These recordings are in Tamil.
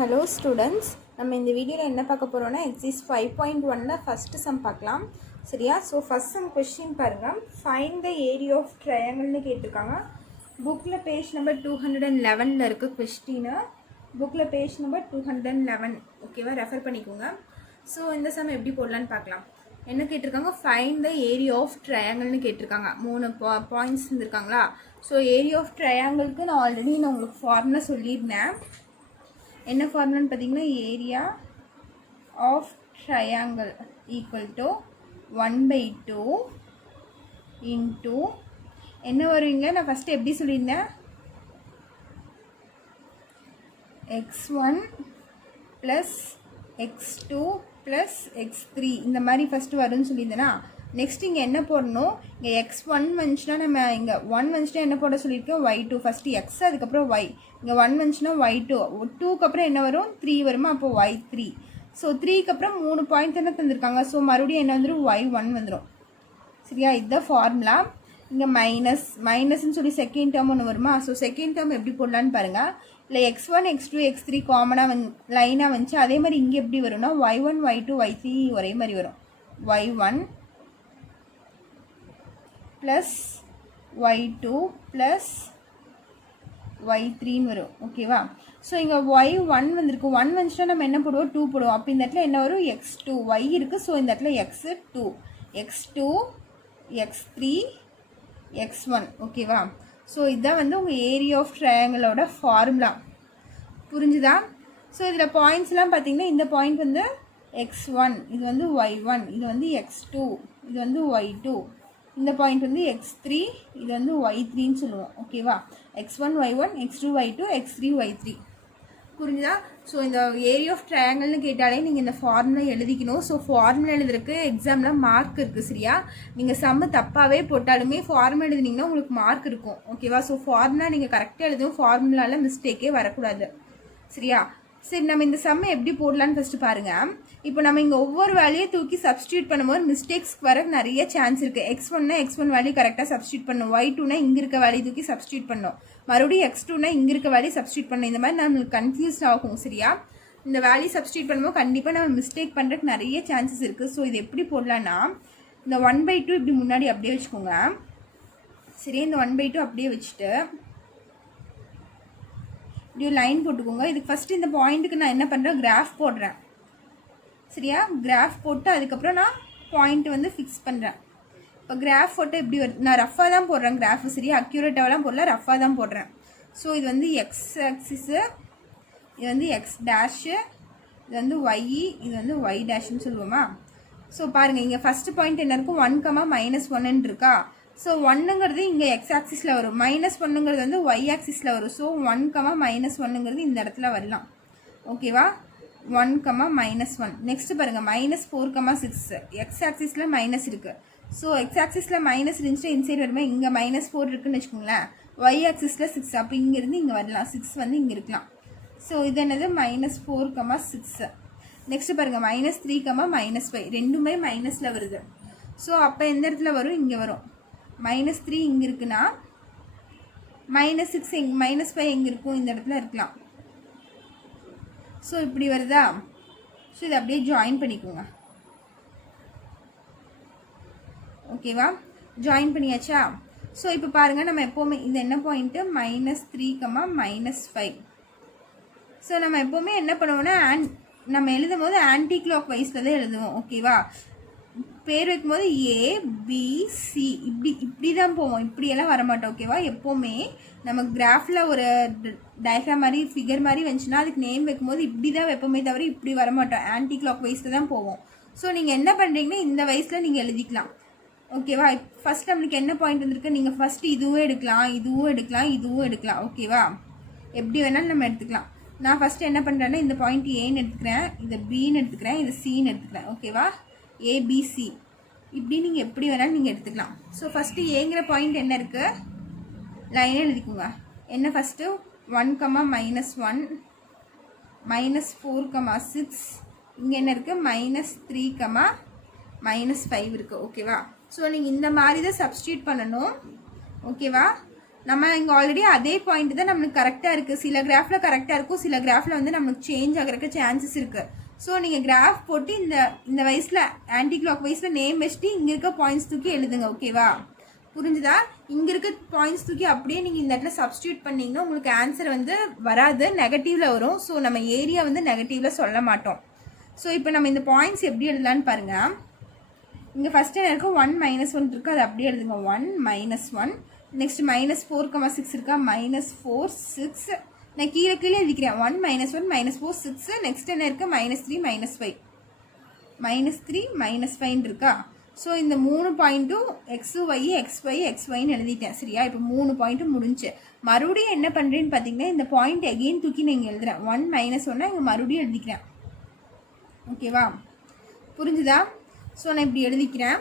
ஹலோ ஸ்டூடெண்ட்ஸ், நம்ம இந்த வீடியோவில் என்ன பார்க்க போகிறோம்னா எக்ஸைஸ் 5.1ல ஃபஸ்ட்டு சம் பார்க்கலாம். சரியா? ஸோ ஃபஸ்ட் சம் கொஸ்டின் பாருங்கள். ஃபைண்ட் த ஏரியா ஆஃப் ட்ரையாங்கிள்னு கேட்டிருக்காங்க. புக்கில் பேஜ் நம்பர் 211 இருக்குது கொஸ்டின்னு. புக்கில் பேஜ் நம்பர் 211 ஓகேவா, ரெஃபர் பண்ணிக்கோங்க. ஸோ இந்த சம் எப்படி போடலான்னு பார்க்கலாம். என்ன கேட்டிருக்காங்க? ஃபைண்ட் த ஏரியா ஆஃப் ட்ரையாங்கிள்னு கேட்டிருக்காங்க. 3 பாயிண்ட்ஸ் இருந்திருக்காங்களா? ஸோ ஏரியா ஆஃப் ட்ரையாங்கிளுக்கு நான் ஆல்ரெடி உங்களுக்கு ஃபார்முலா சொல்லியிருந்தேன். என்ன ஃபார்முலான்னு பார்த்தீங்கன்னா, area of triangle equal to 1/2 into என்ன வருவீங்க, நான் ஃபஸ்ட்டு எப்படி சொல்லியிருந்தேன், x1 plus x2 plus x3 இந்த மாதிரி ஃபஸ்ட்டு வரும்னு சொல்லியிருந்தேன்னா, நெக்ஸ்ட் இங்கே என்ன போடணும், இங்கே x1 வந்துச்சுன்னா நம்ம இங்கே 1 வந்துச்சுன்னா என்ன போட சொல்லியிருக்கோம், y2 ஃபஸ்ட்டு x, அதுக்கப்புறம் y. இங்கே 1 வந்துச்சுன்னா y2, 2க்கு அப்புறம் என்ன வரும், 3 வருமா, அப்போது y3. ஸோ 3க்கு அப்புறம் 3 பாயிண்ட் தானே தந்திருக்காங்க. ஸோ மறுபடியும் என்ன வந்துடும், y1 வந்துடும். சரியா? இதுதான் ஃபார்முலா. இங்கே மைனஸ்ன்னு சொல்லி செகண்ட் டேர்ம் ஒன்று வருமா. ஸோ செகண்ட் டேர்ம் எப்படி போடலான்னு பாருங்கள். இல்லை x1 x2 x3 காமனாக லைனாக வந்துச்சு. அதே மாதிரி இங்கே எப்படி வரும்னா, y1 y2 y3 ஒரே மாதிரி வரும். y1 ப்ளஸ் y2 ப்ளஸ் y3ன்னு வரும். ஓகேவா? ஸோ இங்கே y1 வந்திருக்கு. 1 வந்துச்சுன்னா நம்ம என்ன போடுவோம், 2 போடுவோம். அப்போ இந்த இடத்துல என்ன வரும், x2 y இருக்குது. ஸோ இந்த இடத்துல x2 x2 x3 x1. ஓகேவா? ஸோ இதுதான் வந்து உங்கள் ஏரியா ஆஃப் ட்ரையாங்கிளோட ஃபார்முலா. புரிஞ்சுதா? ஸோ இதில் பாயிண்ட்ஸ்லாம் பார்த்தீங்கன்னா, இந்த பாயிண்ட் வந்து x1, இது வந்து y1, இது வந்து x2, இது வந்து y2, இந்த பாயிண்ட் வந்து x3, இது வந்து y3ன்னு சொல்லுவோம். ஓகேவா? x1 y1 x2 y2 x3 y3. புரிஞ்சுதா? ஸோ இந்த ஏரியா ஆஃப் ட்ரையாங்கிள்னு கேட்டாலே நீங்கள் இந்த ஃபார்முலா எழுதிக்கணும். ஸோ ஃபார்முலா எழுதுறதுக்கு எக்ஸாமில் மார்க் இருக்குது. சரியா? நீங்கள் சம்மு தப்பாகவே போட்டாலுமே ஃபார்முலா எழுதுனீங்கன்னா உங்களுக்கு மார்க் இருக்கும். ஓகேவா? ஸோ ஃபார்முலா நீங்கள் கரெக்டாக எழுதும். ஃபார்முலாவில் மிஸ்டேக்கே வரக்கூடாது. சரியா? சரி, நம்ம இந்த சம்மை எப்படி போடலான்னு ஃபஸ்ட்டு பாருங்கள். இப்போ நம்ம இங்கே ஒவ்வொரு வேலையை தூக்கி சப்ஸ்டியூட் பண்ணும்போது மிஸ்டேக்ஸ்க்கு வர நிறைய சான்ஸ் இருக்குது. x1னா x1 வேல்யூ கரெக்டாக சப்ஸ்டியூட் பண்ணணும். y2னா இங்கே இருக்க வேலையை தூக்கி சப்ஸ்டியூட் பண்ணணும். மறுபடியும் x2னா இங்கே இருக்க வேலையை சப்ஸ்டியூட் பண்ணணும். இந்த மாதிரி நம்மளுக்கு கன்ஃபியூஸ் ஆகும். சரியா? இந்த வேல்யூ சப்ஸ்டியூட் பண்ணும்போது கண்டிப்பாக நம்ம மிஸ்டேக் பண்ணுறதுக்கு நிறைய சான்சஸ் இருக்குது. ஸோ இது எப்படி போடலான்னா, இந்த 1/2 இப்படி முன்னாடி அப்படியே வச்சுக்கோங்க. சரியா? இந்த 1/2 அப்படியே வச்சுட்டு இப்படி லைன் போட்டுக்கோங்க. இதுக்கு ஃபஸ்ட்டு இந்த பாயிண்ட்டுக்கு நான் என்ன பண்ணுறேன், கிராஃப் போடுறேன். சரியா? கிராஃப் போட்டு அதுக்கப்புறம் நான் பாயிண்ட் வந்து ஃபிக்ஸ் பண்ணுறேன். இப்போ கிராஃப் போட்டு எப்படி வருது, நான் ரஃபாக தான் போடுறேன் கிராஃப். சரியா? அக்யூரேட்டாகலாம் போடல, ரஃபாக தான் போடுறேன். ஸோ இது வந்து எக்ஸ் ஆக்சிஸு, இது வந்து எக்ஸ் டேஷு, இது வந்து ஒய், இது வந்து ஒய் டேஷ்னு சொல்லுவோமா. ஸோ பாருங்கள், இங்கே ஃபஸ்ட்டு பாயிண்ட் என்ன இருக்கும், 1,-1 இருக்கா. ஸோ 1ங்கிறது இங்கே எக்ஸ் ஆக்சிஸில் வரும், -1ங்கிறது வந்து ஒய் ஆக்சிஸில் வரும். ஸோ 1,-1ங்கிறது இந்த இடத்துல வரலாம். ஓகேவா? 1,-1. நெக்ஸ்ட் பாருங்கள், -4,6 எக்ஸ் ஆக்சிஸில் மைனஸ் இருக்குது. ஸோ எக்ஸ் ஆக்சிஸில் மைனஸ் இருந்துச்சுன்னா இன்சைட் வருமா, இங்கே -4 இருக்குன்னு வச்சுக்கோங்களேன். ஒய் ஆக்சிஸில் 6, அப்போ இங்கேருந்து இங்கே வரலாம், 6 வந்து இங்கே இருக்கலாம். ஸோ இது என்னது, -4,6. நெக்ஸ்ட் பாருங்கள், -3,-5 ரெண்டுமே மைனஸில் வருது. ஸோ அப்போ எந்த இடத்துல வரும், இங்கே வரும். -3 இங்கே இருக்குன்னா -6 -5 எங்கே இருக்கும், இந்த இடத்துல இருக்கலாம். ஸோ இப்படி வருதா. ஸோ இதை அப்படியே ஜாயின் பண்ணிக்கோங்க. ஓகேவா? ஜாயின் பண்ணியாச்சா? ஸோ இப்போ பாருங்கள், நம்ம எப்போவுமே இது என்ன பாயிண்ட்டு, -3,-5. ஸோ நம்ம எப்போவுமே என்ன பண்ணுவோம்னா, நம்ம எழுதும் போது ஆன்டி கிளாக் வைஸில் தான் எழுதுவோம். ஓகேவா? பேர் வைக்கும்போது ABC இப்படி தான் போவோம், இப்படியெல்லாம் வரமாட்டோம். ஓகேவா? எப்போவுமே நம்ம கிராஃபில் ஒரு டயக்ராம் மாதிரி ஃபிகர் மாதிரி வந்துச்சுன்னா அதுக்கு நேம் வைக்கும்போது இப்படி தான் வைப்போமே தவிர இப்படி வரமாட்டோம், ஆன்டி கிளாக் வைஸில் தான் போவோம். ஸோ நீங்கள் என்ன பண்ணுறீங்கன்னா இந்த வயசில் நீங்கள் எழுதிக்கலாம். ஓகேவா? ஃபஸ்ட் நம்மளுக்கு என்ன பாயிண்ட் வந்திருக்கு, நீங்கள் ஃபஸ்ட்டு இதுவும் எடுக்கலாம், இதுவும் எடுக்கலாம், இதுவும் எடுக்கலாம். ஓகேவா? எப்படி வேணாலும் நம்ம எடுத்துக்கலாம். நான் ஃபஸ்ட்டு என்ன பண்ணுறேன்னா, இந்த பாயிண்ட் ஏன்னு எடுத்துக்கிறேன், இதை பின்னு எடுத்துக்கிறேன், இது சின்னு எடுத்துக்கிறேன். ஓகேவா? ABC இப்படி நீங்கள் எப்படி வேணாலும் நீங்கள் எடுத்துக்கலாம். ஸோ ஃபஸ்ட்டு ஏங்கிற பாயிண்ட் என்ன இருக்குது, லைனே எழுதிக்கோங்க. என்ன ஃபஸ்ட்டு 1,-1 -4,6 இங்கே என்ன இருக்குது, -3,-5 இருக்குது. ஓகேவா? ஸோ நீங்கள் இந்த மாதிரி தான் சப்ஸ்டியூட் பண்ணணும். ஓகேவா? நம்ம இங்கே ஆல்ரெடி அதே பாயிண்ட் தான் நம்மளுக்கு கரெக்டாக இருக்குது. சில கிராஃபில் கரெக்டாக இருக்கும், சில கிராஃபில் வந்து நம்மளுக்கு சேஞ்ச் ஆகிறதுக்கு சான்சஸ் இருக்குது. ஸோ நீங்கள் கிராஃப் போட்டு இந்த வயசில் ஆன்டி கிளாக் வைஸில் நேம் வச்சுட்டு இங்கே இருக்க பாயிண்ட்ஸ் தூக்கி எழுதுங்க. ஓகேவா? புரிஞ்சுதா? இங்கே இருக்க பாயிண்ட்ஸ் தூக்கி அப்படியே நீங்கள் இந்த இடத்துல சப்ஸ்டியூட் பண்ணிங்கன்னா உங்களுக்கு ஆன்சர் வந்து வராது, நெகட்டிவில் வரும். ஸோ நம்ம ஏரியா வந்து நெகட்டிவில் சொல்ல மாட்டோம். ஸோ இப்போ நம்ம இந்த பாயிண்ட்ஸ் எப்படி எழுதலான்னு பாருங்கள். இங்கே ஃபஸ்ட்டு என்ன இருக்குது, 1 - 1 இருக்குது, அது அப்படியே எழுதுங்க. 1 - 1. நெக்ஸ்ட் -4,6 இருக்கா, -4 6. நான் கீழே எழுதிக்கிறேன். 1 - 1 -4 6. நெக்ஸ்ட் என்ன இருக்குது, -3 -5. -3 -5 இருக்கா. ஸோ இந்த 3 பாயிண்ட்டும் XY XY XYன்னு எழுதிட்டேன். சரியா? இப்போ 3 பாயிண்ட்டும் முடிஞ்சு. மறுபடியும் என்ன பண்ணுறேன்னு பார்த்தீங்கன்னா, இந்த பாயிண்ட் எகெயின் தூக்கி நீங்கள் எழுதுறேன். 1 - 1 இங்கே மறுபடியும் எழுதிக்கிறேன். ஓகேவா? புரிஞ்சுதா? ஸோ நான் இப்படி எழுதிக்கிறேன்.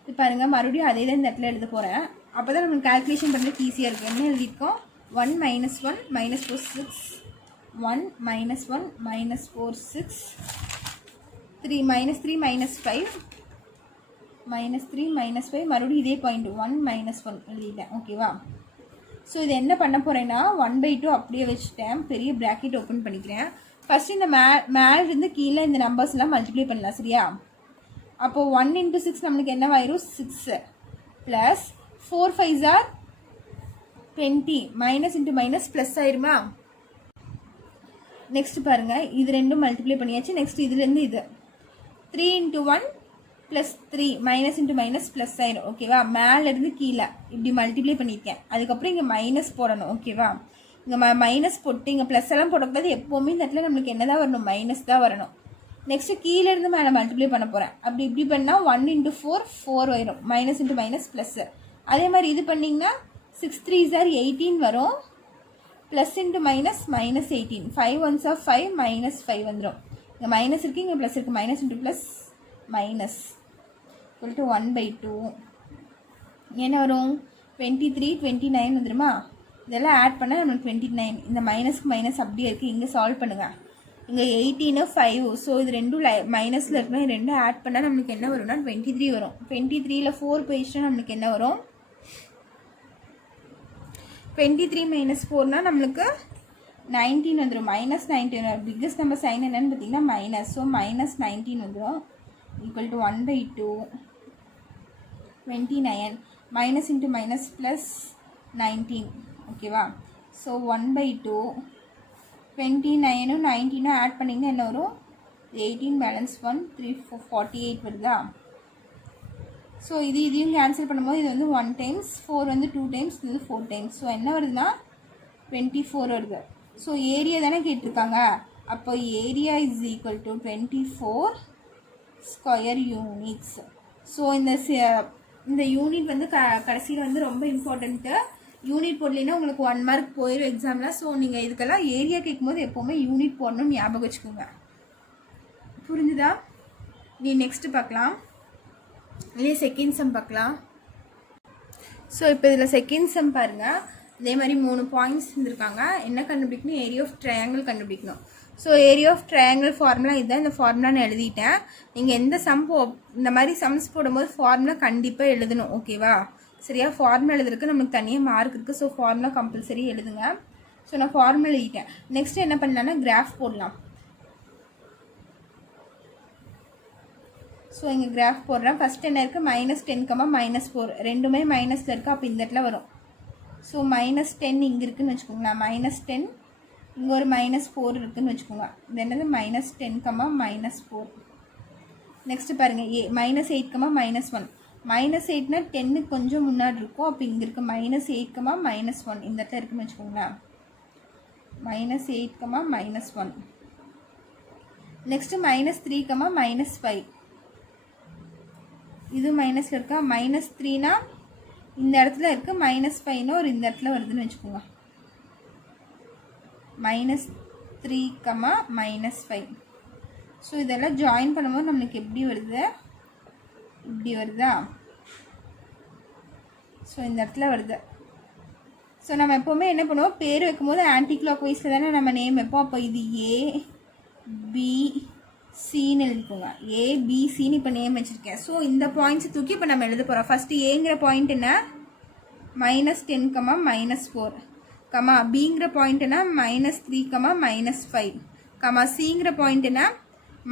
இப்போ பாருங்கள், மறுபடியும் அதே தான் இந்த இடத்துல எழுத போகிறேன். அப்போ தான் நம்மளுக்கு கால்குலேஷன் பண்ணுறதுக்கு ஈஸியாக இருக்குது. என்ன எழுதியிருக்கோம், 1 - 1 -4 6, 1 - 1 -4 6, 3 - 5 -3 -5. மறுபடியும் இதே பாயிண்ட் 1 - 1 எழுதிட்டேன். ஓகேவா? ஸோ இது என்ன பண்ண போகிறேன்னா, 1/2 அப்படியே வச்சுட்டேன். பெரிய ப்ராக்கெட் ஓப்பன் பண்ணிக்கிறேன். ஃபஸ்ட்டு இந்த மேலிருந்து கீழே இந்த நம்பர்ஸ்லாம் மல்டிப்ளை பண்ணலாம். சரியா? அப்போது 1 × 6 நம்மளுக்கு என்னவாயிரும், 6 plus 4 5s are 20. Minus into minus plus ஆயிருமா? நெக்ஸ்ட் பாருங்கள், இது ரெண்டும் மல்டிப்ளை பண்ணியாச்சு. நெக்ஸ்ட் இதுலேருந்து இது 3 × 1 + 3. மைனஸ் இன்ட்டு மைனஸ் ப்ளஸ் ஆயிரும். ஓகேவா? மேலேருந்து கீழே இப்படி மல்டிப்ளை பண்ணியிருக்கேன். அதுக்கப்புறம் இங்கே மைனஸ் போடணும். ஓகேவா? இங்கே மைனஸ் போட்டு இங்கே ப்ளஸ் எல்லாம் போடக்கூடாது. எப்போவுமே இந்த இடத்துல நம்மளுக்கு என்ன தான் வரணும், மைனஸ் தான் வரணும். நெக்ஸ்ட்டு கீழேருந்து மேலே மல்டிப்ளை பண்ண போகிறேன். அப்படி இப்படி பண்ணால் 1 × 4 4 வரும். Minus into minus plus. அதே மாதிரி இது பண்ணிங்கன்னா 6 3s are 18 வரும். Plus into minus -18. 5 1s are 5 -5 வந்துடும். இங்கே மைனஸ் இருக்குது, இங்கே ப்ளஸ் இருக்குது. Minus into plus minus = 1/2. என்ன வரும், 23 29 வந்துடுமா? இதெல்லாம் ஆட் பண்ணால் நம்மளுக்கு 29. இந்த மைனஸ்க்கு மைனஸ் அப்படியே இருக்குது. இங்கே சால்வ் பண்ணுங்கள். இங்கே 18 5. ஸோ இது ரெண்டும் மைனஸில் இருக்கணும். இது ரெண்டும் ஆட் பண்ணால் நம்மளுக்கு என்ன வரும்னா 23 வரும். 23ல் 4 போயிடுச்சுன்னா நம்மளுக்கு என்ன வரும், 23 - 4னா நம்மளுக்கு 19 வந்துடும். -19 வரும். பிக்கஸ்ட் நம்பர் சைன் என்னன்னு பார்த்தீங்கன்னா மைனஸ். ஸோ -19 வந்துடும். = 1/2 29. Minus into minus plus 19. ஓகேவா? ஸோ 1/2 29 19 ஆட் பண்ணிங்கன்னா என்ன வரும், 18 பேலன்ஸ் 1 3 48 வருதா? ஸோ இதையும் கேன்சல் பண்ணும்போது இது வந்து 1 டைம்ஸ், 4 வந்து 2 டைம்ஸ், இது 4 டைம்ஸ். ஸோ என்ன வருதுன்னா 24 வருது. ஸோ ஏரியா தானே கேட்டிருக்காங்க. அப்போ ஏரியா = 24 ஸ்கொயர் யூனிட்ஸ். ஸோ இந்த யூனிட் வந்து கடைசியில் வந்து ரொம்ப இம்பார்ட்டண்ட்டு. யூனிட் போடலைன்னா உங்களுக்கு 1 மார்க் போயிடும் எக்ஸாமில். ஸோ நீங்கள் இதுக்கெல்லாம் ஏரியா கேட்கும்போது எப்போவுமே யூனிட் போடணும்னு ஞாபகம் வச்சுக்கோங்க. புரிஞ்சுதா? நீ நெக்ஸ்ட்டு பார்க்கலாம். இதே செகண்ட் சம் பார்க்கலாம். ஸோ இப்போ இதில் செகண்ட் சம் பாருங்கள். இதே மாதிரி 3 பாயிண்ட்ஸ் இருந்திருக்காங்க. என்ன கண்டுபிடிக்கணும், ஏரியா ஆஃப் ட்ரையாங்கிள் கண்டுபிடிக்கணும். So area of triangle formula இதுதான். இந்த ஃபார்முலா நான் எழுதிட்டேன். நீங்கள் எந்த சம் இந்த மாதிரி சம்ஸ் போடும்போது ஃபார்முலா கண்டிப்பாக எழுதணும். ஓகேவா? சரியா? ஃபார்முலா எழுதுறதுக்கு நமக்கு தனியாக மார்க் இருக்குது. ஸோ ஃபார்முலா கம்பல்சரி எழுதுங்க. ஸோ நான் ஃபார்முலா எழுதிட்டேன். நெக்ஸ்ட்டு என்ன பண்ணலான்னா கிராஃப் போடலாம். ஸோ இங்கே கிராஃப் போடுறேன். ஃபஸ்ட் என்ன இருக்குது, -10, -4 ரெண்டுமே மைனஸில் இருக்குது. அப்போ இந்த இடத்துல வரும். ஸோ -10 இங்கே இருக்குதுன்னு வச்சுக்கோங்களேன். -10 இங்கே ஒரு -4 இருக்குதுன்னு வச்சுக்கோங்க. இது என்னது, -10, -4. நெக்ஸ்ட்டு பாருங்கள், -8, -1. -8னா 10 கொஞ்சம் முன்னாடி இருக்கும். அப்போ இங்கே இருக்குது -8, -1 இந்த இடத்துல இருக்குன்னு வச்சுக்கோங்களேன். -8, -1. நெக்ஸ்ட்டு -3, -5 இது மைனஸில் இருக்கா. -3னா இந்த இடத்துல இருக்குது. -5னா ஒரு இந்த இடத்துல வருதுன்னு வச்சுக்கோங்க. -3, -5. ஸோ இதெல்லாம் ஜாயின் பண்ணும்போது நம்மளுக்கு எப்படி வருது, இப்படி வருதா? ஸோ இந்த இடத்துல வருது. ஸோ நம்ம எப்போவுமே என்ன பண்ணுவோம், பேர் வைக்கும்போது ஆன்டி கிளாக் வைஸில் தானே நம்ம நேம் வைப்போம். அப்போ இது ABCன்னு எழுதிக்கோங்க. ABCன்னு இப்போ நேம் வச்சுருக்கேன். ஸோ இந்த பாயிண்ட்ஸை தூக்கி இப்போ நம்ம எழுத போகிறோம். ஃபஸ்ட்டு ஏங்கிற பாயிண்ட் என்ன, -10, -4, கமா பிங்கிற பாயிண்ட்னா -3, -5, கமா சிங்கிற பாயிண்ட்னா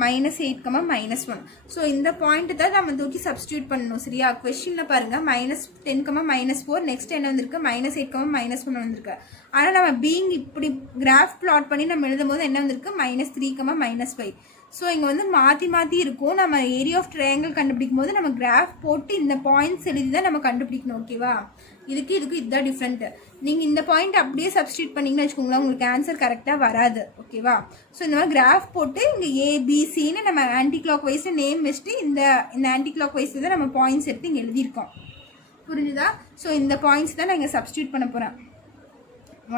-8, -1. ஸோ இந்த பாயிண்ட் தான் நம்ம தூக்கி சப்ஸ்டியூட் பண்ணணும். சரியா? கொஸ்டினில் பாருங்கள் -10, -4, நெக்ஸ்ட் என்ன வந்திருக்கு -8, -1 வந்திருக்கு. ஆனால் நம்ம பீங் இப்படி கிராஃப் பிளாட் பண்ணி நம்ம எழுதும் போது என்ன வந்திருக்கு -3, -5. ஸோ இங்கே வந்து மாற்றி மாற்றி இருக்கும். நம்ம ஏரியா ஆஃப் ட்ரையாங்கிள் கண்டுபிடிக்கும் போது நம்ம கிராஃப் போட்டு இந்த பாயிண்ட்ஸ் எழுதி தான் நம்ம கண்டுபிடிக்கணும். ஓகேவா? இதுக்கு இதுதான் டிஃப்ரெண்ட்டு. நீங்கள் இந்த பாயிண்ட் அப்படியே சப்ஸ்டியூட் பண்ணிங்கன்னு வச்சுக்கோங்களேன், உங்களுக்கு ஆன்சர் கரெக்டாக வராது. ஓகேவா? ஸோ இந்த மாதிரி கிராஃப் போட்டு இங்கே ஏபிசின்னு நம்ம ஆன்டி கிளாக் வைஸில் நேம் வச்சுட்டு இந்த ஆன்டி கிளாக் வைஸில் தான் நம்ம பாயிண்ட்ஸ் எடுத்து இங்கே எழுதியிருக்கோம். புரிஞ்சுதா? ஸோ இந்த பாயிண்ட்ஸ் தான் நான் இங்கே சப்ஸ்டியூட் பண்ண போகிறேன்.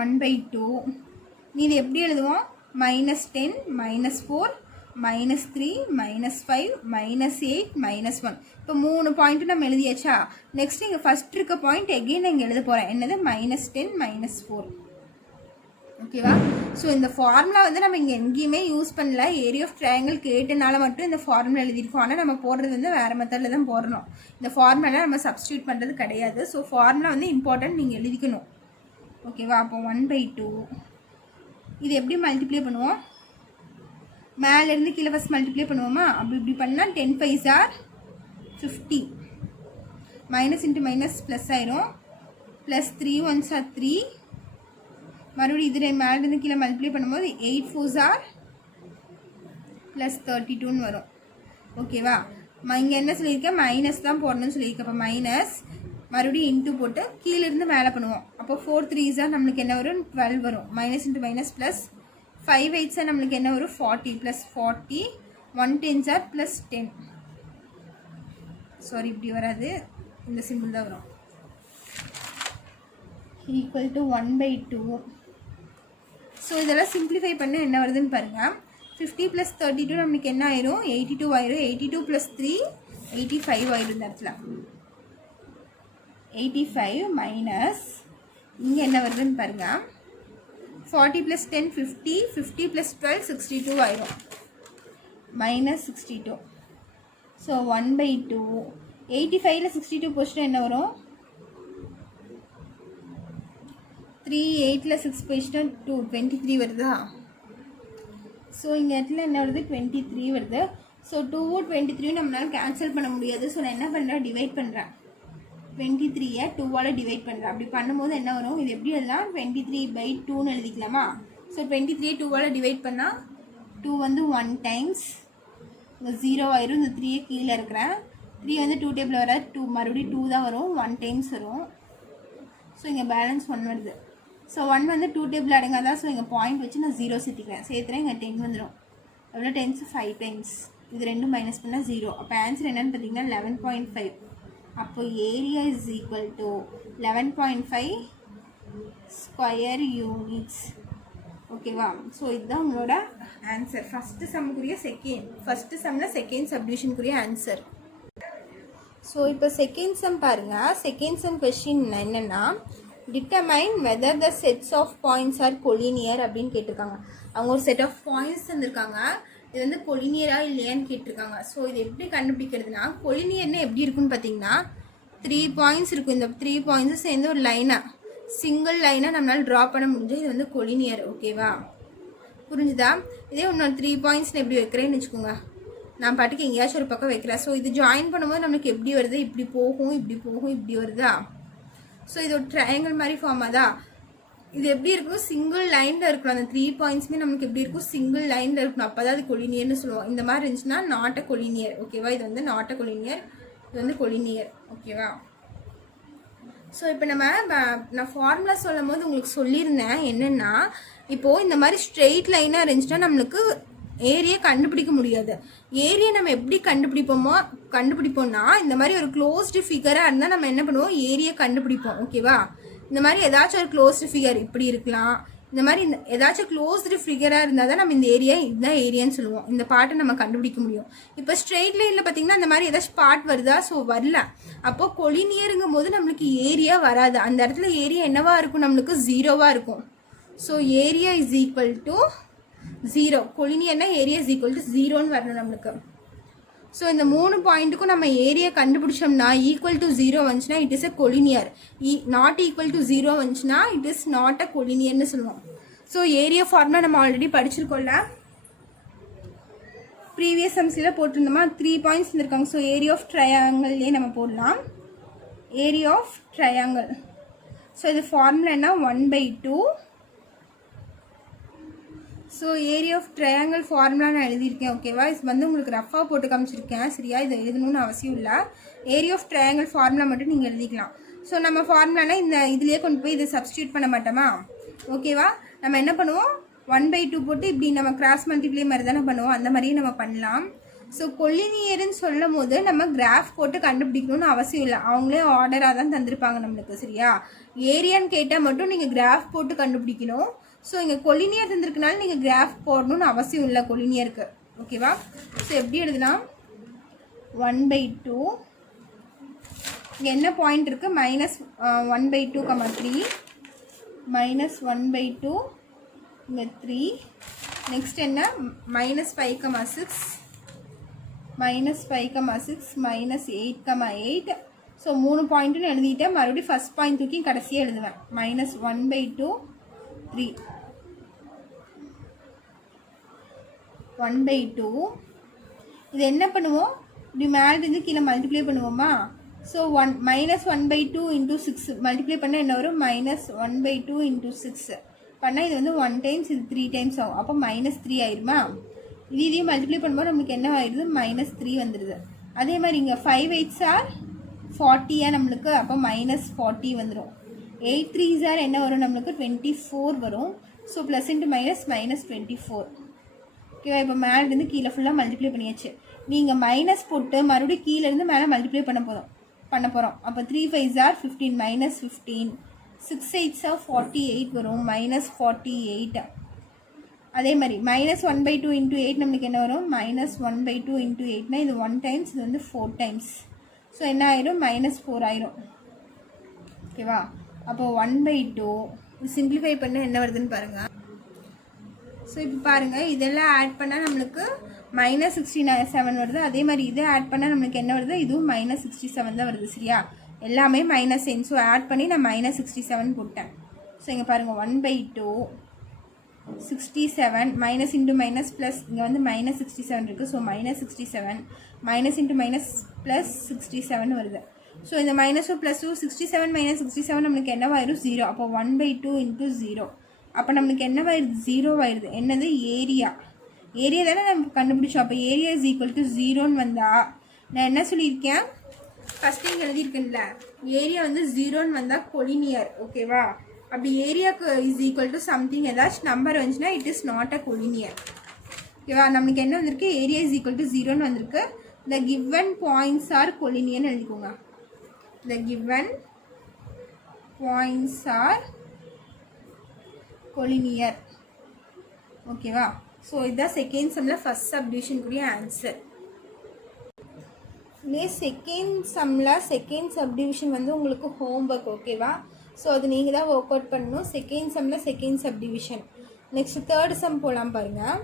1/2 நீ இது எப்படி எழுதுவோம்? -10, -4, -3, -5, -8, -1. இப்போ 3 பாயிண்ட்டு நம்ம எழுதியாச்சா? நெக்ஸ்ட் இங்கே ஃபஸ்ட் இருக்க பாயிண்ட் எகெயின் நான் இங்கே எழுத போகிறேன். என்னது? -10, -4. ஓகேவா? ஸோ இந்த ஃபார்முலா வந்து நம்ம இங்கே எங்கேயுமே யூஸ் பண்ணல. ஏரியா ஆஃப் ட்ரையாங்கிள் கேட்டனால மட்டும் இந்த ஃபார்முலா எழுதியிருக்கோம். ஆனால் நம்ம போடுறது வந்து வேறு மெத்தடில் தான் போடணும். இந்த ஃபார்முலா நம்ம சப்ஸ்டியூட் பண்ணுறது கிடையாது. ஸோ ஃபார்முலா வந்து இம்பார்ட்டன்ட், நீங்கள் எழுதிக்கணும். ஓகேவா? அப்போ 1/2 இது எப்படி மல்டிப்ளை பண்ணுவோம்? மேலேருந்து கீழே ஃபஸ்ட் மல்டிப்ளை பண்ணுவோமா? அப்படி இப்படி பண்ணால் 10 5s are 50. Minus into minus plus ஆயிரும். Plus 3 1s are 3. மறுபடியும் இது மேலேருந்து கீழே மல்டிப்ளை பண்ணும்போது 8 4s are ப்ளஸ் 32ன்னு வரும். ஓகேவா? இங்கே என்ன சொல்லியிருக்கேன்? மைனஸ் தான் போடணும்னு சொல்லியிருக்கேன். அப்போ மைனஸ் மறுபடியும் இன்ட்டு போட்டு கீழேருந்து மேலே பண்ணுவோம். அப்போ 4 3s are நம்மளுக்கு என்ன வரும்? 12 வரும். Minus into minus plus 5 8s are நம்மளுக்கு என்ன வரும்? 40 plus 40. 1 10s are plus 10. Sorry, இப்படி வராது, இந்த சிம்பிள் தான் வரும். Equal to 1/2. ஸோ இதெல்லாம் சிம்பிளிஃபை பண்ண என்ன வருதுன்னு பாருங்கள். 50 ப்ளஸ் 32 நம்மளுக்கு என்ன ஆயிரும்? 82 ஆயிரும். 82 ப்ளஸ் 3 85 ஆயிரும். இந்த இடத்துல 85 மைனஸ் இங்கே என்ன வருதுன்னு பாருங்கள். 40 ப்ளஸ் 10 50. 50 ப்ளஸ் 12 62 ஆயிரும். மைனஸ் 62. ஸோ 1/2. 85ல் 62 போச்சுன்னா என்ன வரும்? 3 8ல் 6 போச்சுன்னா 2 23 வருதா? ஸோ இங்கே இடத்துல என்ன வருது? 23 வருது. ஸோ 2 23 நம்மளால் கேன்சல் பண்ண முடியாது. ஸோ நான் என்ன பண்ணுறேன்? டிவைட் பண்ணுறேன். 23 2ஆல் டிவைட் பண்ணுறேன். அப்படி பண்ணும்போது என்ன வரும்? இது எப்படி எழுதலாம்? 23/2ன்னு எழுதிக்கலாமா? ஸோ 23 2ஆல் டிவைட் பண்ணால் 2 வந்து 1 டைம்ஸ் இங்கே 0 ஆயிரும். இந்த 3 கீழே இருக்கிறேன். 3 வந்து 2 டேபிள் வராது. 2 மறுபடியும் 2 தான் வரும். 1 டைம்ஸ் வரும். ஸோ இங்கே பேலன்ஸ் 1 வருது. ஸோ 1 வந்து 2 டேபிள் அடங்காதான். ஸோ இங்கே பாயிண்ட் வச்சு நான் 0 சேர்த்துக்கிறேன். சேர்த்துறேன். இங்கே 10 வந்துடும். எவ்வளோ டைம்ஸ்? 5 டைம்ஸ். இது ரெண்டும் மைனஸ் பண்ணால் 0. அப்போ ஆன்சர் என்னென்னு பார்த்தீங்கன்னா 11.5. அப்போ area is equal to 11.5 square units. ஓகேவா? ஸோ இதுதான் உங்களோட ஆன்சர். ஃபஸ்ட்டு சம்முக்குரிய ஃபஸ்ட்டு சம்மில் செகண்ட் சப்டிவிஷனுக்குரிய ஆன்சர். ஸோ இப்போ செகண்ட் சம் பாருங்கள். செகண்ட் சம் கொஸ்டின் என்னென்னா, determine whether the sets of points are collinear அப்படின்னு கேட்டிருக்காங்க. அவங்க ஒரு செட் ஆஃப் பாயிண்ட்ஸ் தந்திருக்காங்க. இது வந்து கொலினியரா இல்லையான்னு கேட்டிருக்காங்க. ஸோ இது எப்படி கண்டுபிடிக்கிறதுனா, கொலினியர்னு எப்படி இருக்குன்னு பார்த்தீங்கன்னா 3 பாயிண்ட்ஸ் இருக்கும். இந்த 3 பாயிண்ட்ஸும் சேர்ந்து ஒரு லைனாக சிங்கிள் லைனாக நம்மளால் ட்ரா பண்ண முடிஞ்சு இது வந்து கொலினியர். ஓகேவா? புரிஞ்சுதா? இதே இன்னொரு 3 பாயிண்ட்ஸ் எப்படி வைக்கிறேன்னு வச்சுக்கோங்க. நான் பாட்டுக்கு எங்கேயாச்சும் ஒரு பக்கம் வைக்கிறேன். ஸோ இது ஜாயின் பண்ணும்போது நம்மளுக்கு எப்படி வருது? இப்படி போகும், இப்படி போகும், இப்படி வருதா? ஸோ இது ஒரு ட்ரையாங்கிள் மாதிரி ஃபார்ம் ஆதா? இது எப்படி இருக்கும்? சிங்கிள் லைனில் இருக்கணும். அந்த 3 பாயிண்ட்ஸுமே நமக்கு எப்படி இருக்கும்? சிங்கிள் லைனில் இருக்கணும். அப்போ தான் அது கொலினியர்னு சொல்லுவோம். இந்த மாதிரி இருந்துச்சுன்னா நாட் அ கொலினியர். ஓகேவா? இது வந்து நாட் அ கொலினியர், இது வந்து கொலினியர். ஓகேவா? ஸோ இப்போ நான் ஃபார்முலா சொல்லும் போது உங்களுக்கு சொல்லியிருந்தேன் என்னென்னா, இப்போது இந்த மாதிரி ஸ்ட்ரெயிட் லைனாக இருந்துச்சுன்னா நம்மளுக்கு ஏரியா கண்டுபிடிக்க முடியாது. ஏரியா நம்ம எப்படி கண்டுபிடிப்போம்னா, இந்த மாதிரி ஒரு க்ளோஸ்டு ஃபிகராக இருந்தால் நம்ம என்ன பண்ணுவோம்? ஏரியா கண்டுபிடிப்போம். ஓகேவா? இந்த மாதிரி ஏதாச்சும் ஒரு க்ளோஸ்டு ஃபிகர் இப்படி இருக்கலாம். இந்த மாதிரி ஏதாச்சும் க்ளோஸ்டு ஃபிகராக இருந்தால் தான் நம்ம இந்த ஏரியா இதுதான் ஏரியான்னு சொல்லுவோம். இந்த பாட்டை நம்ம கண்டுபிடிக்க முடியும். இப்போ ஸ்ட்ரெயிட் லைனில் பார்த்தீங்கன்னா இந்த மாதிரி ஏதாச்சும் பார்ட் வருதா? ஸோ வரல. அப்போது கொலினியருங்கும் போது நம்மளுக்கு ஏரியா வராது. அந்த இடத்துல ஏரியா என்னவா இருக்கும்? நம்மளுக்கு 0வாக இருக்கும். So area is equal to 0. கொலினியர்னா ஏரியா இஸ் ஈக்குவல் டு 0ன்னு வரணும் நம்மளுக்கு. ஸோ இந்த 3 பாயிண்ட்டுக்கும் நம்ம ஏரியா கண்டுபிடிச்சோம்னா ஈக்குவல் டு 0 வந்துச்சுன்னா it is a collinear, not equal to 0 வந்துச்சுன்னா இட் இஸ் நாட் அ கொலினியர்னு சொல்லுவோம். ஸோ ஏரியா ஃபார்முலா நம்ம ஆல்ரெடி படிச்சிருக்கோம்ல, ப்ரீவியஸ் சம்ஸில் போட்டிருந்தோமா 3 பாயிண்ட்ஸ் இருந்திருக்காங்க. ஸோ ஏரியா ஆஃப் ட்ரையாங்கிள்லேயே நம்ம போடலாம், ஏரியா ஆஃப் ட்ரையாங்கிள். ஸோ இது ஃபார்முலா என்ன 1/2. So area of triangle formula நான் எழுதியிருக்கேன். ஓகேவா, இது வந்து உங்களுக்கு ரஃபாக போட்டு காமிச்சிருக்கேன். சரியா, இதை எழுதணும்னு அவசியம் இல்லை. ஏரியா ஆஃப் ட்ரையாங்கிள் ஃபார்முலா மட்டும் நீங்கள் எழுதிக்கலாம். ஸோ நம்ம ஃபார்முலானா இந்த இதுலேயே கொண்டு போய் இதை சப்ஸ்டியூட் பண்ண மாட்டோமா? ஓகேவா, நம்ம என்ன பண்ணுவோம் 1/2 போட்டு இப்படி நம்ம கிராஸ் மல்டிப்ளை மாதிரி தானே பண்ணுவோம், அந்த மாதிரியே நம்ம பண்ணலாம். ஸோ கொலினியர்னு சொல்லும் போது நம்ம கிராஃப் போட்டு கண்டுபிடிக்கணும்னு அவசியம் இல்லை, அவங்களே ஆர்டராக தான் தந்திருப்பாங்க நம்மளுக்கு. சரியா, ஏரியான்னு கேட்டால் மட்டும் நீங்கள் கிராஃப் போட்டு கண்டுபிடிக்கணும். ஸோ இங்கே கொலினியர் தந்திருக்கனால நீங்கள் கிராஃப் போடணும்னு அவசியம் இல்லை கொலினியருக்கு. ஓகேவா, ஸோ எப்படி எழுதலாம் 1/2. இங்கே என்ன பாயிண்ட் இருக்குது -1/2, -3 -1/2 இங்கே 3. நெக்ஸ்ட் என்ன -5,6 -8,8. ஸோ 3 பாயிண்ட்டுன்னு எழுதிட்டேன். மறுபடியும் ஃபஸ்ட் பாயிண்ட் தூக்கி கடைசியாக எழுதுவேன் -1/2 3 1/2. இது என்ன பண்ணுவோம், இப்படி மேலேருந்து கீழே மல்டிப்ளை பண்ணுவோமா? ஸோ -1/2 × 6 மல்டிப்ளை பண்ணால் என்ன வரும் -1/2 × 6 பண்ணால் இது வந்து 1 டைம்ஸ், இது 3 டைம்ஸ் ஆகும். அப்போ -3 ஆயிருமா? இதையும் மல்டிப்ளை பண்ணும்போது நம்மளுக்கு என்ன ஆயிடுது -3 வந்துடுது. அதே மாதிரி இங்கே 5 8s are 40 நம்மளுக்கு, அப்போ -40 வந்துடும். 8 3s are என்ன வரும் நம்மளுக்கு 24 வரும். So plus into minus -24. ஓகேவா, இப்போ மேலேருந்து கீழே ஃபுல்லாக மல்டிப்ளை பண்ணியாச்சு. நீங்கள் மைனஸ் போட்டு மறுபடியும் கீழேருந்து மேலே மல்டிப்ளை பண்ண போகிறோம். அப்போ 3 5s are 15 -15. 6 8s are 48 வரும் -48. அதே மாதிரி -1/2 × 8 நம்மளுக்கு என்ன வரும் -1/2 × 8னா இது 1 டைம்ஸ், இது வந்து 4 டைம்ஸ். ஸோ என்ன ஆயிரும் -4 ஆயிரும். ஓகேவா, அப்போ 1/2 சிம்பிளிஃபை பண்ண என்ன வருதுன்னு பாருங்கள். ஸோ இப்போ பாருங்கள், இதெல்லாம் ஆட் பண்ணால் நம்மளுக்கு -67 வருது. அதே மாதிரி இதை ஆட் பண்ணால் நம்மளுக்கு என்ன வருது, இதுவும் -67 தான் வருது. சரியா, எல்லாமே -10. ஸோ ஆட் பண்ணி நான் -67 போட்டேன். ஸோ இங்கே பாருங்கள் 1/2 67 மைனஸ் இன்ட்டு மைனஸ் ப்ளஸ், இங்கே வந்து -67 இருக்குது. So -67 minus into minus plus 67 வருது. ஸோ இந்த மைனஸும் ப்ளஸும் 67 -67 நம்மளுக்கு என்னவாயிரும் 0. அப்போ 1/2 × 0. அப்போ நம்மளுக்கு என்னவாயிருது 0 ஆயிடுது. என்னது ஏரியா தானே நம்ம கண்டுபிடிச்சோம். அப்போ ஏரியா இஸ் ஈக்குவல் டு 0ன்னு வந்தால் நான் என்ன சொல்லியிருக்கேன், ஃபஸ்ட்டு இங்கே எழுதியிருக்கேன்ல, ஏரியா வந்து 0ன்னு வந்தால் கொலினியர். ஓகேவா, அப்படி ஏரியாவுக்கு இஸ் ஈக்குவல் டு சம்திங் ஏதாச்சும் நம்பர் வந்துச்சுன்னா it is not a collinear. ஓகேவா, நம்மளுக்கு என்ன வந்திருக்கு, ஏரியா இஸ் ஈக்குவல் டு 0ன்னு வந்திருக்கு. த கிவன் பாயிண்ட்ஸ் ஆர் கொலினியர்னு எழுதிக்கோங்க. The given points are collinear. ஓகேவா, ஸோ இதுதான் செகண்ட் சம்மில் ஃபஸ்ட் சப்டிவிஷனுக்குரிய ஆன்சர். செகண்ட் சம்மில் செகண்ட் சப்டிவிஷன் வந்து உங்களுக்கு ஹோம்ஒர்க். ஓகேவா, ஸோ அது நீங்கள் தான் ஒர்க் அவுட் பண்ணணும். செகண்ட் சம்மில் second subdivision. Next third sum போகலாம் பாருங்கள்.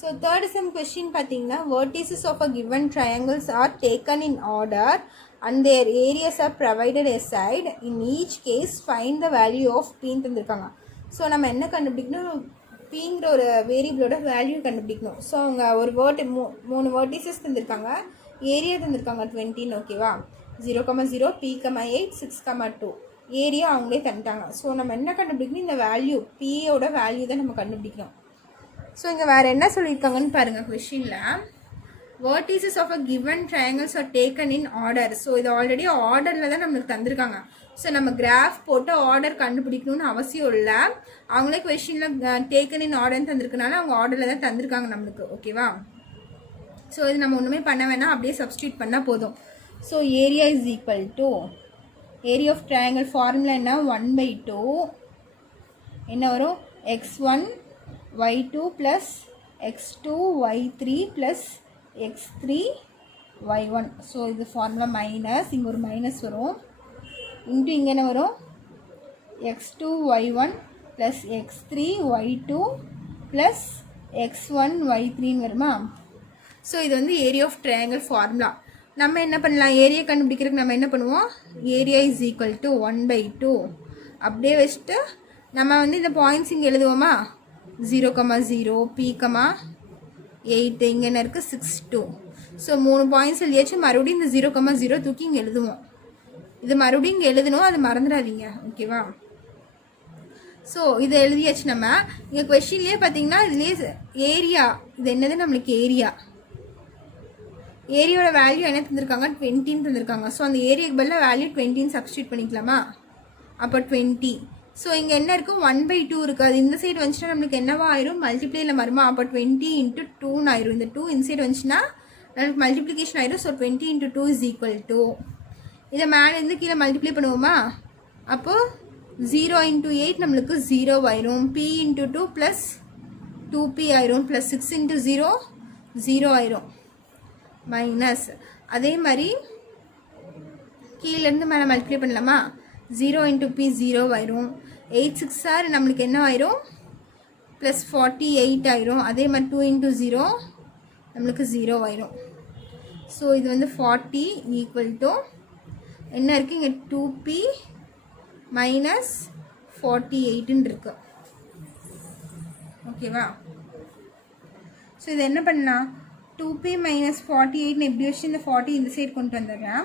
ஸோ தேர்ட் சம் கொஸ்டின் பார்த்தீங்கன்னா, vertices of a given triangles are taken in order and their areas are provided aside. In each case find the value of p தந்திருக்காங்க. ஸோ நம்ம என்ன கண்டுபிடிக்கணும், பிங்கிற ஒரு வேரியபிளோட வேல்யூ கண்டுபிடிக்கணும். ஸோ அவங்க ஒரு மூணு வேர்டிசஸ் தந்திருக்காங்க, ஏரியா தந்திருக்காங்க 20. ஓகேவா, 0,0 p,8 6,2 ஏரியா அவங்களே தந்துட்டாங்க. ஸோ நம்ம என்ன கண்டுபிடிக்கணும், இந்த வேல்யூ பியோட வேல்யூ தான் நம்ம கண்டுபிடிக்கணும். ஸோ இங்கே வேறு என்ன சொல்லியிருக்காங்கன்னு பாருங்கள் கொஷினில். vertices of a given triangles are taken in order. So இது ஆல்ரெடி ஆர்டரில் தான் நம்மளுக்கு தந்திருக்காங்க. ஸோ நம்ம கிராஃப் போட்டு ஆர்டர் கண்டுபிடிக்கணும்னு அவசியம் இல்லை, அவங்களே கொஷினில் டேக்கன் இன் ஆர்டர்னு தந்திருக்கனால அவங்க ஆர்டரில் தான் தந்திருக்காங்க நம்மளுக்கு. ஓகேவா, ஸோ இது நம்ம ஒன்றுமே பண்ண வேணாம், அப்படியே சப்ஸ்டியூட் பண்ணால் போதும். So area is equal to area of triangle formula என்ன 1/2 என்ன வரும் x1 y2 plus x2 y3 plus x3 y1. So இது ஃபார்முலா மைனஸ், இங்கே ஒரு மைனஸ் வரும், இன்ட்டு இங்கே என்ன வரும் x2 y1 plus x3 y2 plus x1 y3ன்னு வருமா. ஸோ இது வந்து ஏரியா ஆஃப் ட்ரையாங்கிள் ஃபார்முலா. நம்ம என்ன பண்ணலாம், ஏரியா கண்டுபிடிக்கிறதுக்கு நம்ம என்ன பண்ணுவோம், ஏரியா இஸ் ஈக்குவல் டு 1/2 அப்படியே வச்சுட்டு நம்ம வந்து இந்த பாயிண்ட்ஸ் இங்கே எழுதுவோமா, 0,0 P,8 இங்கே என்ன இருக்குது 6 2. ஸோ 3 பாயிண்ட்ஸ் எழுதியாச்சு. மறுபடியும் இந்த 0,0 தூக்கி இங்கே எழுதுவோம். இது மறுபடியும் இங்கே எழுதணும், அது மறந்துடாதீங்க. ஓகேவா? ஸோ இதை எழுதியாச்சு. நம்ம இங்கே கொஷின்லேயே பார்த்தீங்கன்னா இதுலேயே ஏரியா, இது என்னது நம்மளுக்கு ஏரியாவோட வேல்யூ என்ன தந்திருக்காங்க, 20 தந்திருக்காங்க. ஸோ அந்த ஏரியாவுக்கு பதிலாக வேல்யூ 20 சப்ஸ்டியூட் பண்ணிக்கலாமா, அப்போ 20. ஸோ இங்கே என்ன இருக்குது, 1/2 இருக்குது. அது இந்த சைடு வந்துச்சுன்னா நம்மளுக்கு என்னவா ஆயிரும், மல்டிப்ளேயில் வருமா, அப்போ 20 × 2 ஆயிரும். இந்த 2 இந்த சைடு வந்துச்சுன்னா நம்மளுக்கு மல்டிப்ளிகேஷன் ஆயிரும். ஸோ 20 × 2 இஸ் ஈக்குவல் டு, இதை மேலேருந்து கீழே மல்டிப்ளை பண்ணுவோமா, அப்போது 0 × 8 நம்மளுக்கு 0 ஆயிரும். P × 2 + 2P ஆயிரும். + 6 × 0 0 ஆயிரும். மைனஸ் அதே மாதிரி கீழேருந்து மேலே மல்டிப்ளை பண்ணலாமா, 0 × P 0 ஆயிரும். 8 6 ஆர் நம்மளுக்கு என்ன ஆயிரும், +48 ஆயிரும். அதே மாதிரி 2 × 0 நம்மளுக்கு 0 ஆயிரும். ஸோ இது வந்து 40 = என்ன இருக்குது இங்கே 2P - 48 இருக்கு. ஓகேவா? ஸோ இது என்ன பண்ணலாம், 2P - 48 எப்படி வச்சு இந்த 40 இந்த சைடு கொண்டு வந்துடுறேன்.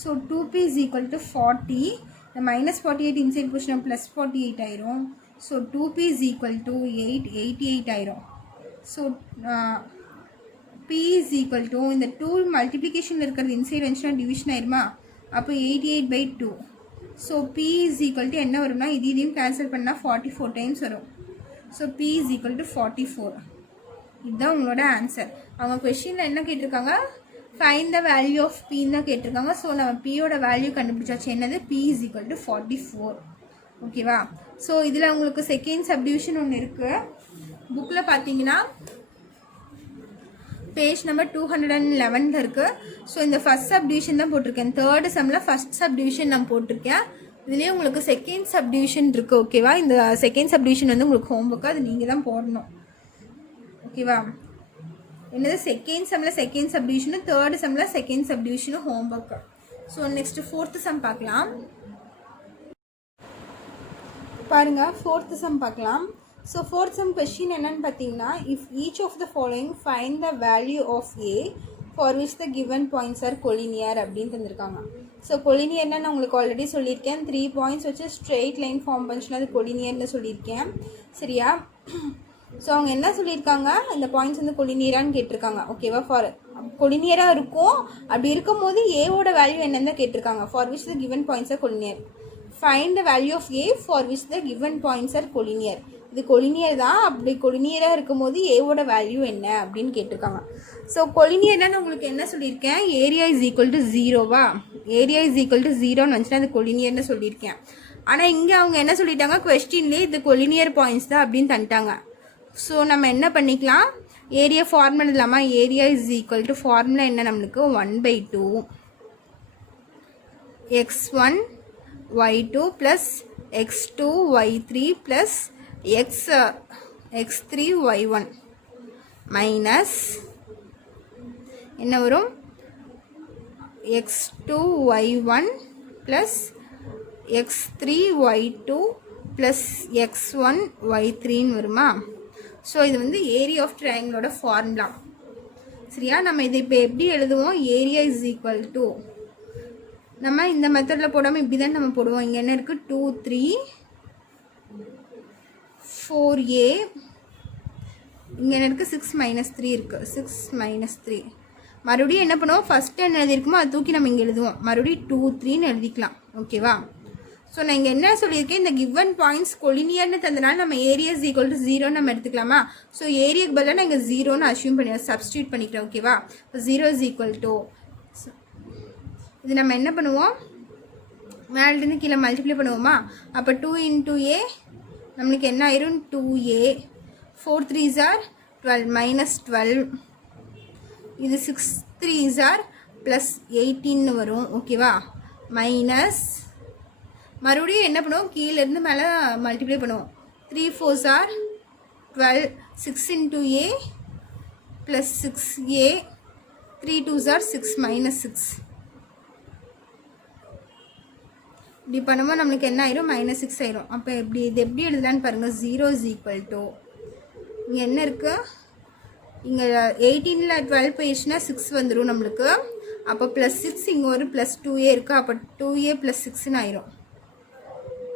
So 2P = 40. இந்த -48 இன்சைட் போச்சுன்னா +48 ஆயிரும். ஸோ 2P = 8 88 ஆயிரும். ஸோ P = இந்த 2 மல்டிப்ளிகேஷனில் இருக்கிறது இன்சைட் வந்துச்சுன்னா டிவிஷன் ஆயிருமா, அப்போ 88/2. ஸோ P = என்ன வரும்னா, இதையும் கேன்சல் பண்ணால் 44 டைம்ஸ் வரும். So P = 44. இதுதான் உங்களோட ஆன்சர். அவங்க கொஷினில் என்ன கேட்டிருக்காங்க, ஃபைண்ட் த வேல்யூ ஆஃப் Pன்னு தான் கேட்டிருக்காங்க. ஸோ நம்ம Pயோட வேல்யூ கண்டுபிடிச்சாச்சு. என்னது, P = 44. ஓகேவா? ஸோ இதில் உங்களுக்கு செகண்ட் சப்டிவிஷன் ஒன்று இருக்குது. புக்கில் பார்த்தீங்கன்னா பேஜ் நம்பர் 211 இருக்குது. ஸோ இந்த ஃபஸ்ட் சப்டிவிஷன் தான் போட்டிருக்கேன். தேர்டு சம்மில் ஃபஸ்ட் சப்டிவிஷன் நான் போட்டிருக்கேன். இதுலேயே உங்களுக்கு செகண்ட் சப்டிவிஷன் இருக்குது. ஓகேவா? இந்த செகண்ட் சப்டிவிஷன் வந்து உங்களுக்கு ஹோம்ஒர்க்கு, அது நீங்கள் தான் போடணும். ஓகேவா? என்னது, செகண்ட் சம்மில் செகண்ட் சப்டிவிஷனும் தேர்டு சம்மில் செகண்ட் சப்டிவிஷனும் homework. So next fourth sum பார்க்கலாம். பாருங்கள், ஃபோர்த்து சம் பார்க்கலாம். ஸோ ஃபோர்த் சம் கொஸ்டின் என்னன்னு பார்த்தீங்கன்னா, if each of the following find the value of a for which the given points are collinear அப்படின்னு தந்திருக்காங்க. ஸோ கொலினியர்னா நான் உங்களுக்கு ஆல்ரெடி சொல்லியிருக்கேன். 3 பாயிண்ட்ஸ் வச்சு ஸ்ட்ரெயிட் லைன் ஃபார்ம் பண்ணிச்சுன்னா அது கொலினியர்னு சொல்லியிருக்கேன். சரியா? ஸோ அவங்க என்ன சொல்லியிருக்காங்க, இந்த பாயிண்ட்ஸ் வந்து கொலினியரான்னு கேட்டிருக்காங்க. ஓகேவா? ஃபார் கொலினியராக இருக்கும். அப்படி இருக்கும் போது ஏவோட வேல்யூ என்னன்னு தான் கேட்டிருக்காங்க. For which the given points are collinear. Find the value of a for which the given points are collinear. இது கொலினியர் தான். அப்படி கொலினியராக இருக்கும்போது ஏவோட வேல்யூ என்ன அப்படின்னு கேட்டிருக்காங்க. ஸோ கொலினியர்னா உங்களுக்கு என்ன சொல்லியிருக்கேன், ஏரியா இஸ் ஈக்குவல் டு 0வா, ஏரியா இஸ் ஈக்குவல் டு 0ன்னு வந்துச்சுன்னா அது கொலினியர்னு சொல்லியிருக்கேன். ஆனால் இங்கே அவங்க என்ன சொல்லிட்டாங்க, கொஸ்டின்லேயே இது கொலினியர் பாயிண்ட்ஸ் தான் அப்படின்னு தந்துட்டாங்க. ஸோ நம்ம என்ன பண்ணிக்கலாம், ஏரியா ஃபார்முலா இல்லாமல் area is equal to formula என்ன நம்மளுக்கு 1/2 x1 y2 + x2 y3 + x3 y1 minus என்ன வரும், x2 y1 + x3 y2 + x1 y3ன்னு வருமா. ஸோ இது வந்து ஏரியா ஆஃப் ட்ரையாங்கிளோட ஃபார்முலா. சரியா? நம்ம இதை இப்போ எப்படி எழுதுவோம், ஏரியா இஸ் ஈக்குவல் டு, நம்ம இந்த மெத்தடில் போடாமல் இப்படி தான் நம்ம போடுவோம். இங்கே என்ன இருக்குது, 2 3 4a, இங்கே என்ன இருக்குது 6 - 3 இருக்குது, 6 - 3. மறுபடியும் என்ன பண்ணுவோம், ஃபஸ்ட்டு என்ன எழுதியிருக்குமோ அதை தூக்கி நம்ம இங்கே எழுதுவோம். மறுபடியும் 2 3ன்னு எழுதிக்கலாம். ஓகேவா? ஸோ நான் இங்கே என்ன சொல்லியிருக்கேன், இந்த கிவன் பாயிண்ட்ஸ் கொலினியர்னு தந்தனால நம்ம ஏரியா இஸ் ஈக்குவல் டு 0 நம்ம எடுத்துக்கலாமா. ஸோ ஏரியாக்கு பதிலாக நான் இங்கே 0ன்னு அஷ்யூம் பண்ணி சப்ஸ்டியூட் பண்ணிக்கிறேன். ஓகேவா? இப்போ 0 இஸ் ஈக்குவல் டு, இது நம்ம என்ன பண்ணுவோம், மேலேருந்து கீழே மல்டிப்ளை பண்ணுவோமா. அப்போ 2 × a நம்மளுக்கு என்ன ஆயிரும், 2a. 4 3s are 12 - 12. இது 6 3s are +18 வரும். ஓகேவா? மைனஸ் மறுபடியும் என்ன பண்ணுவோம், கீழேருந்து மேலே மல்டிப்ளை பண்ணுவோம். 3 4s are 12. 6 × a plus 6a 3 2s are 6 minus 6. இப்படி பண்ணும்போது நம்மளுக்கு என்ன ஆயிரும் -6 ஆயிரும். அப்போ எப்படி இது எப்படி எழுதலான்னு பாருங்கள். 0 is equal to இங்கே என்ன இருக்குது, இங்கே 18ல் 12 போயிடுச்சுன்னா 6 வந்துடும் நம்மளுக்கு. அப்போ +6 இங்கே ஒரு +2a இருக்குது. அப்போ 2a + 6ன்னு ஆயிரும்.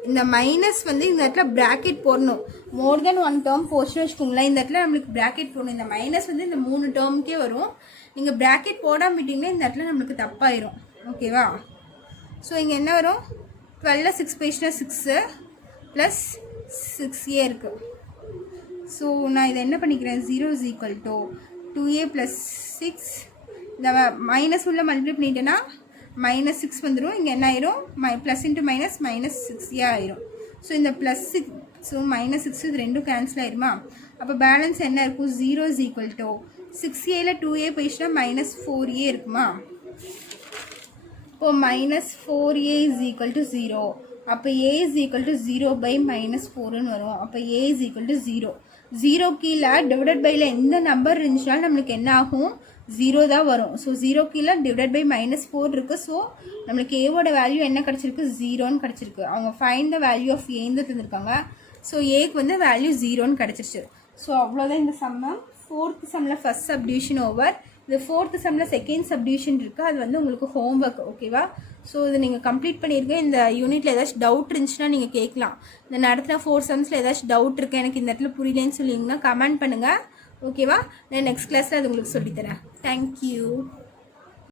இந்த மைனஸ் வந்து இந்த இடத்துல ப்ராக்கெட் போடணும். மோர் தென் 1 டேர்ம் போச்சுன்னு வச்சுக்கோங்களேன், இந்த இடத்துல நம்மளுக்கு ப்ராக்கெட் போடணும். இந்த மைனஸ் வந்து இந்த 3 டேர்முக்கே வரும். நீங்கள் ப்ராக்கெட் போடாமல் விட்டிங்கன்னா இந்த இடத்துல நம்மளுக்கு தப்பாயிரும். ஓகேவா? ஸோ இங்கே என்ன வரும், 12ல் 6 போயிடுச்சுன்னா 6 ப்ளஸ் 6a இருக்குது. ஸோ நான் இதை என்ன பண்ணிக்கிறேன், 0 is equal to 2a + 6. இந்த மைனஸ் உள்ள மல்டிப்ளை பண்ணிட்டேன்னா -6 வந்துடும். இங்கே என்ன ஆயிரும், ப்ளஸ் இன்ட்டு மைனஸ் -6a ஆயிரும். ஸோ இந்த +6 ஸோ -6 இது ரெண்டும் கேன்சல் ஆயிருமா? அப்போ பேலன்ஸ் என்ன இருக்கும், 0 is equal to 6aல 2a போயிடுச்சுன்னா -4a இருக்குமா? இப்போ -4a is equal to 0. அப்போ a is equal to 0/-4ன்னு வரும். அப்போ a is equal to 0. 0 கீழே டிவைடட் பையில் எந்த நம்பர் இருந்துச்சுனாலும் நம்மளுக்கு என்ன ஆகும், 0 தான் வரும். ஸோ 0 கீழே டிவைடட் பை -4 இருக்குது. ஸோ நம்மளுக்கு ஏவோட வேல்யூ என்ன கிடச்சிருக்கு, 0ன்னு கிடச்சிருக்கு. அவங்க ஃபைண்ட் த வேல்யூ ஆஃப் ஏன்னு தந்துருக்காங்க. ஸோ ஏக்கு வந்து வேல்யூ 0ன்னு கிடச்சிருச்சு. ஸோ அவ்வளோதான் இந்த சம்மு. 4th சம்மில் ஃபஸ்ட் சப்டிவிஷன் ஓவர். இந்த 4th சம்மில் செகண்ட் சப்டிவிஷன் இருக்குது. அது வந்து உங்களுக்கு ஹோம்ஒர்க். ஓகேவா? ஸோ இதை நீங்கள் கம்ப்ளீட் பண்ணியிருக்கேன். இந்த யூனிட்டில் ஏதாச்சும் டவுட் இருந்துச்சுன்னா நீங்கள் கேட்கலாம். இந்த நடத்தின 4 சம்ஸில் ஏதாச்சும் டவுட் இருக்குது, எனக்கு இந்த இடத்துல புரியலன்னு சொல்லிங்கன்னா கமெண்ட் பண்ணுங்கள். ஓகேவா? நான் நெக்ஸ்ட் கிளாஸில் அது உங்களுக்கு சொல்லித்தரேன். தேங்க்யூ.